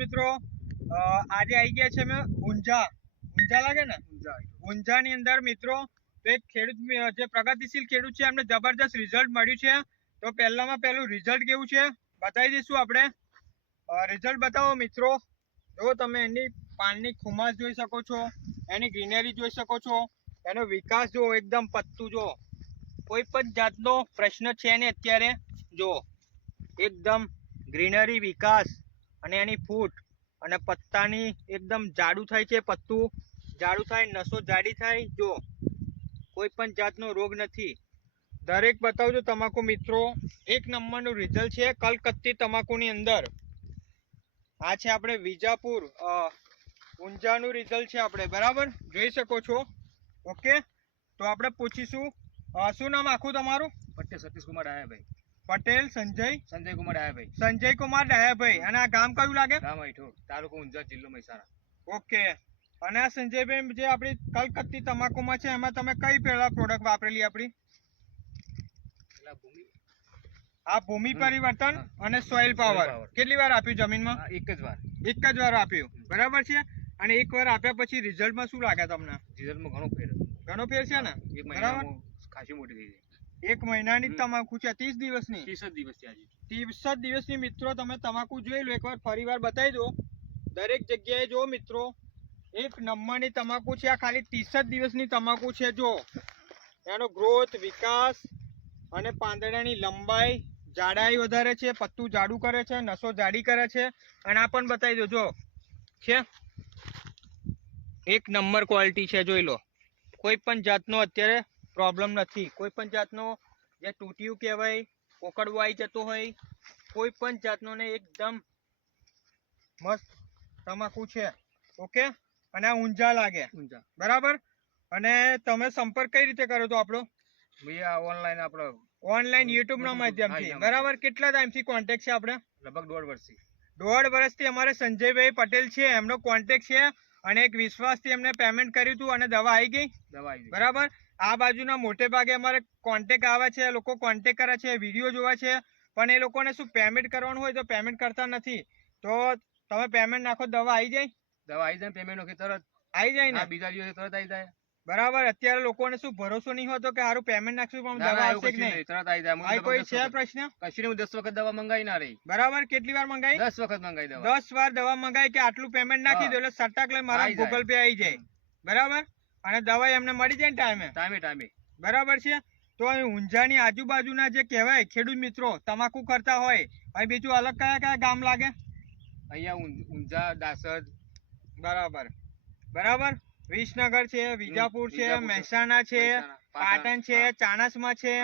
મિત્રો આજે આવી ગયા છે અમે ઊંઝા લાગે ને ઊંઝાની અંદર મિત્રો તો એક ખેડૂત જે પ્રગતિશીલ ખેડૂત છે એમને જબરદસ્ત રિઝલ્ટ મળ્યું છે. તો પહેલામાં પહેલું રિઝલ્ટ કેવું છે બતાવી દઈશું આપણે. રિઝલ્ટ બતાવો મિત્રો. જો તમે એની પાનની ખુમાસ જોઈ શકો છો, એની ગ્રીનરી જોઈ શકો છો, એનો વિકાસ જો એકદમ પત્તું જો કોઈ પણ જાતનો પ્રશ્ન છે ને અત્યારે જો એકદમ ગ્રીનરી વિકાસ અને એની ફૂટ અને પત્તાની એકદમ જાડું થાય છે, પત્તું જાડું થાય, નસો જાડી થાય, જો કોઈ પણ જાતનો રોગ નથી. દરેક બતાવજો તમાકુ મિત્રો એક નંબરનું રિઝલ્ટ છે કલકત્તી તમાકુની અંદર. આ છે આપણે વિજાપુર ઊંઝાનું રિઝલ્ટ છે આપણે, બરાબર જોઈ શકો છો. ઓકે, તો આપણે પૂછીશું શું નામ આખું તમારું? પટેલ સતીશ કુમાર ડાયાભાઈ. પટેલ સંજય કુમાર ડાયાભાઈ. સંજય કુમાર ડાયાભાઈ. અને આ ગામ કયું લાગે? ગામ આઈઠોડ, તાલુકો ઊંઝા, જિલ્લો મહેસાણા. ઓકે, અને આ સંજયભાઈ જે આપણી કલકત્તી તમાકુમાં છે એમાં તમે કઈ પહેલા પ્રોડક્ટ વાપરેલી આપણી? આ ભૂમિ પરિવર્તન અને સોઇલ પાવર. કેટલી વાર આપ્યું જમીનમાં? એક જ વાર આપ્યું, બરાબર છે. અને એક વાર આપ્યા પછી રિઝલ્ટમાં શું લાગે તમને? રિઝલ્ટમાં ઘણો ફેર છે ને, બરાબર. ખાસી મોટી થઈ ગઈ. એક મહિનાની તમાકુ છે, 30 દિવસની. 30 દિવસની મિત્રો તમે તમાકુ જોઈ લો, એકવાર ફરી વાર બતાવી દો દરેક જગ્યાએ. જો મિત્રો એક નંબરની તમાકુ છે, આ ખાલી 30 દિવસની તમાકુ છે. જો એનો ગ્રોથ, વિકાસ અને પાંદડાની લંબાઈ, જાડાઈ વધારે છે, પત્તું જાડું કરે છે, નસો જાડી કરે છે. અને આ પણ બતાવી દો, જો છે એક નંબર ક્વોલિટી છે, જોઈ લો. કોઈ પણ જાતનો અત્યારે પ્રોબ્લેમ નથી, કોઈ પણ જાતનો જે તૂટ્યું કહેવાય, કોકડવો આવી જતો હોય, કોઈ પણ જાતનો ને એકદમ મસ્ત તમાકુ છે. ઓકે, અને આ ઊંઝા લાગે, બરાબર. અને તમે સંપર્ક કઈ રીતે કરો તો આપણો? ઓનલાઈન યુટ્યુબ ના માધ્યમથી, બરાબર. કેટલા ટાઈમથી કોન્ટેક્ટ છે આપણે? લગભગ 1.5 વર્ષથી. 1.5 વર્ષથી અમારે સંજયભાઈ પટેલ છે એમનો કોન્ટેક્ટ છે. અને એક વિશ્વાસથી એમને પેમેન્ટ કર્યું હતું અને દવા આવી ગઈ, બરાબર. આ બાજુના મોટે ભાગે અમારે કોન્ટેક્ટ આવે છે, લોકો કોન્ટેક્ટ કરે છે, વિડીયો જોવા છે, પણ એ લોકોને શું પેમેન્ટ કરવાનું હોય તો પેમેન્ટ કરતા નથી. તો તમે પેમેન્ટ નાખો, દવા આવી જાય. પેમેન્ટ તરત આવી જાય ને, બીજા દિવસે તરત આવી જાય, બરાબર. અત્યારે લોકોને શું ભરોસો નહીં હોતો કે સારું પેમેન્ટ નાખશું પણ દવા આવશે કે નહીં, તરત આવી જાય. કોઈ છે પ્રશ્ન? કશું 10 વખત દવા મંગાવી ના રહી, બરાબર. કેટલી વાર મંગાવી? 10 વખત મંગાવી દવા. 10 વાર દવા મંગાવી કે આટલું પેમેન્ટ નાખી દો એટલે સટ્ટાક લઈ મારા ગૂગલ પે આવી જાય, બરાબર. અને દવા એમને મળી જાય ને ટાઈમે, બરાબર છે. તો અહીં ઊંઝાની આજુબાજુના જે કહેવાય ખેડૂત મિત્રો તમાકુ કરતા હોય, અહીં બીજું અલગ કયા કયા ગામ લાગે? અહીંયા ઊંઝા, દાસદ, બરાબર. વિસનગર છે, વિજાપુર છે, મહેસાણા છે, પાટણ છે, ચાણસમા છે,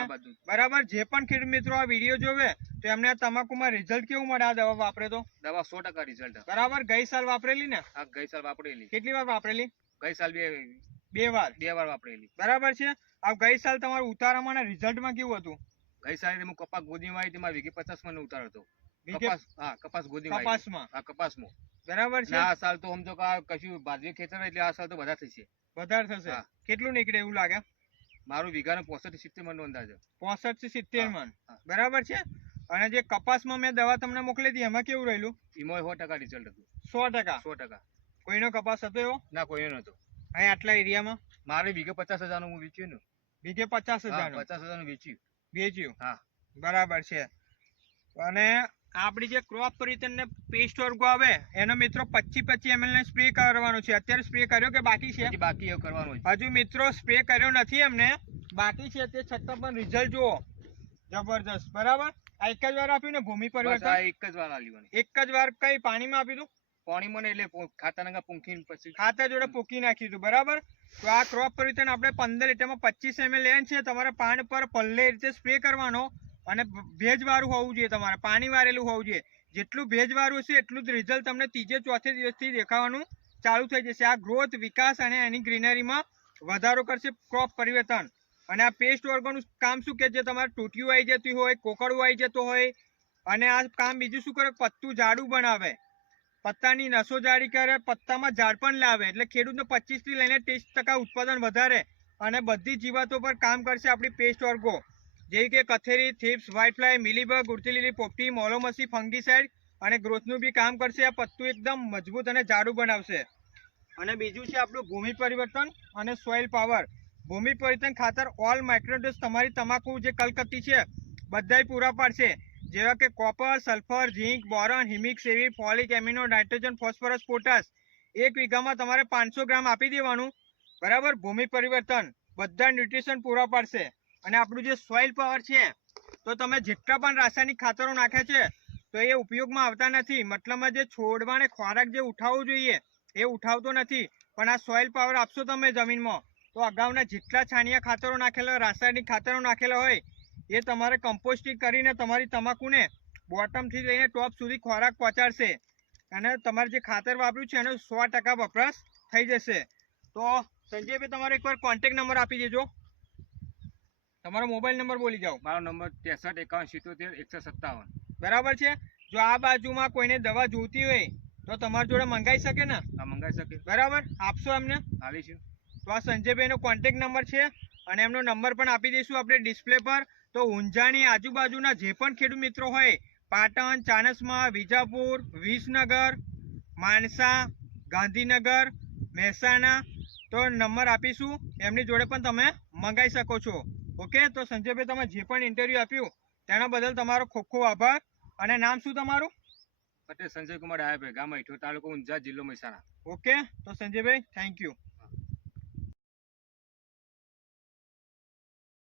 બરાબર. જે પણ ખેડૂત મિત્રો આ વિડીયો જોવે તો એમને આ તમાકુમાં રિઝલ્ટ કેવું મળે? આ દવા વાપરે તો દવા 100% રિઝલ્ટ, બરાબર. ગઈ સાલ વાપરેલી ને? હા, ગઈ સાલ વાપરેલી. કેટલી વાર વાપરેલી? ગઈ સાલ બે વાર વાપરેલી, બરાબર છે. આ ગઈ સાલ તમારું ઉતારામાં અને રિઝલ્ટમાં કેવું હતું? ગઈ સાલ હું કપાસ ગોદીમાં આવી તેમાં વીઘે 50 મણ ઉતારો હતો. કપાસ ગોદીમાં, કપાસમાં, બરાબર છે. આ સાલ તો સમજો કે કશું ભાજ્ય ખેતર એટલે આ સાલ તો વધારે થશે. કેટલું નીકળે એવું લાગે? મારું વીઘાનો 65 થી 70 મણ નો અંદાજ. 65 થી 70 મણ, બરાબર છે. અને જે કપાસમાં મેં દવા તમને મોકલી હતી એમાં કેવું રહેલું? એમાં 100% રિઝલ્ટ હતું. 100%. કોઈનો કપાસ હતો એવો? ના, કોઈનો નતો. અહીં આટલા એરિયામાં મારે વીઘે 50,000 નું વેચ્યું ને. વીઘે 50,000 નું વેચ્યું, હા, બરાબર છે. અને આપણી જે ક્રોપ પરિવર્તન ને પેસ્ટ વર્ગો આવે એનો મિત્રો 25 ml ને સ્પ્રે કરવાનો છે. અત્યારે સ્પ્રે કર્યો કે બાકી છે? બાકી એવું કરવાનું હજુ મિત્રો સ્પ્રે કર્યો નથી એમને, બાકી છે. તે છતાં પણ રિઝલ્ટ જુઓ જબરદસ્ત, બરાબર. આ એક જ વાર આપ્યું ને ભૂમિ પરિવર્તન? એક જ વાર આપ્યું. એક જ વાર. કઈ પાણીમાં આપ્યું હતું? પાણીમાં એટલે ખાતર પૂંખીને પછી ખાતર જોડે પૂકી નાખ્યું હતું, બરાબર. તો આ ક્રોપ પરિવર્તન આપણે 15 લીટરમાં 25 ml લેવાનું છે. તમારે પાન પર પલ્લે રીતે સ્પ્રે કરવાનો અને ભેજવાળું હોવું જોઈએ, તમારે પાણી વાળેલું હોવું જોઈએ. જેટલું ભેજવાળું હશે એટલું જ રિઝલ્ટ તમને 3-4 દિવસથી દેખાવાનું ચાલુ થઈ જશે. આ ગ્રોથ, વિકાસ અને એની ગ્રીનરીમાં વધારો કરશે ક્રોપ પરિવર્તન. અને આ પેસ્ટ વર્ગોનું કામ શું કે જે તમારે તૂટિયું આવી જતું હોય, કોકડવું આવી જતો હોય, અને આ કામ બીજું શું કરે? પત્તું જાડું બનાવે, પત્તાની નસો જાડી કરે, પત્તામાં ઝાડ પણ લાવે. એટલે ખેડૂતને 25 થી લઈને 30% ઉત્પાદન વધારે અને બધી જીવાતો પર કામ કરશે આપણી પેસ્ટ વર્ગો, જેવી કે કથેરી, થીપ્સ, વ્હાઇટ ફ્લાય, મિલીબગ, ઉડતી લીલી પોપટી, મોલોમસી, ફંગીસાઇડ અને ગ્રોથનું બી કામ કરશે. આ પત્તું એકદમ મજબૂત અને જાડું બનાવશે. અને બીજું છે આપણું ભૂમિ પરિવર્તન અને સોઇલ પાવર. ભૂમિ પરિવર્તન ખાતર ઓલ માઇક્રોડોસ તમારી તમાકુ જે કલકત્તી છે બધાય પૂરા પાડશે, જેવા કે કોપર, સલ્ફર, ઝીંક, બોરોન, હિમિક, સેવી, folic, amino, nitrogen, phosphorus, potash. 1 વીઘામાં તમારે 500 ગ્રામ આપી દેવાનું. બરાબર. ભૂમિ પરિવર્તન બધા ન્યુટ્રિશન પૂરા પાડશે. અને આપણું જે સોઇલ પાવર છે, તો તમે જેટલા પણ રાસાયણિક ખાતરો નાખ્યા છે તો એ ઉપયોગમાં આવતા નથી. મતલબમાં જે છોડવાને ખોરાક જે ઉઠાવવું જોઈએ એ ઉઠાવતો નથી. પણ આ સોઇલ પાવર આપશો તમે જમીનમાં, તો અગાઉના જેટલા છાણિયા ખાતરો નાખેલા, રાસાયણિક ખાતરો નાખેલા હોય એ તમારે કમ્પોસ્ટિંગ કરીને તમારી તમાકુને બોટમથી લઈને ટોપ સુધી ખોરાક પહોંચાડશે. અને તમારે જે ખાતર વાપર્યું છે એનો 100% વપરાશ થઈ જશે. તો સંજયભાઈ તમારો એકવાર કોન્ટેક્ટ નંબર આપી દેજો. તમારો મોબાઈલ નંબર બોલી જાઓ. મારો નંબર 63 51 77 157. બરાબર છે. જો આ બાજુમાં કોઈને દવા જોઈતી હોય તો તમારી જોડે મંગાઈ શકે ને? હા, મંગાઈ શકે. બરાબર. આપશો એમને? આવીશું. તો આ સંજયભાઈનો કોન્ટેક્ટ નંબર છે અને એમનો નંબર પણ આપી દઈશું આપણે ડિસ્પ્લે પર. તો ઊંઝાની આજુબાજુના જે પણ ખેડૂત મિત્રો હોય, પાટણ, ચાણસ્મા, વિજાપુર, વિસનગર, માણસા, ગાંધીનગર, મહેસાણા, તો નંબર આપીશું. એમની જોડે પણ તમે મંગાઈ શકો છો. ઓકે. તો સંજયભાઈ તમે જે પણ ઇન્ટરવ્યુ આપ્યું તેના બદલ તમારો ખૂબ ખૂબ આભાર. અને નામ શું તમારું? પટેલ સંજય કુમાર ડાયાભાઈ, ગામ ઈઠોર, તાલુકો ઊંઝા, જિલ્લો મહેસાણા. ઓકે. તો સંજયભાઈ થેન્ક યુ.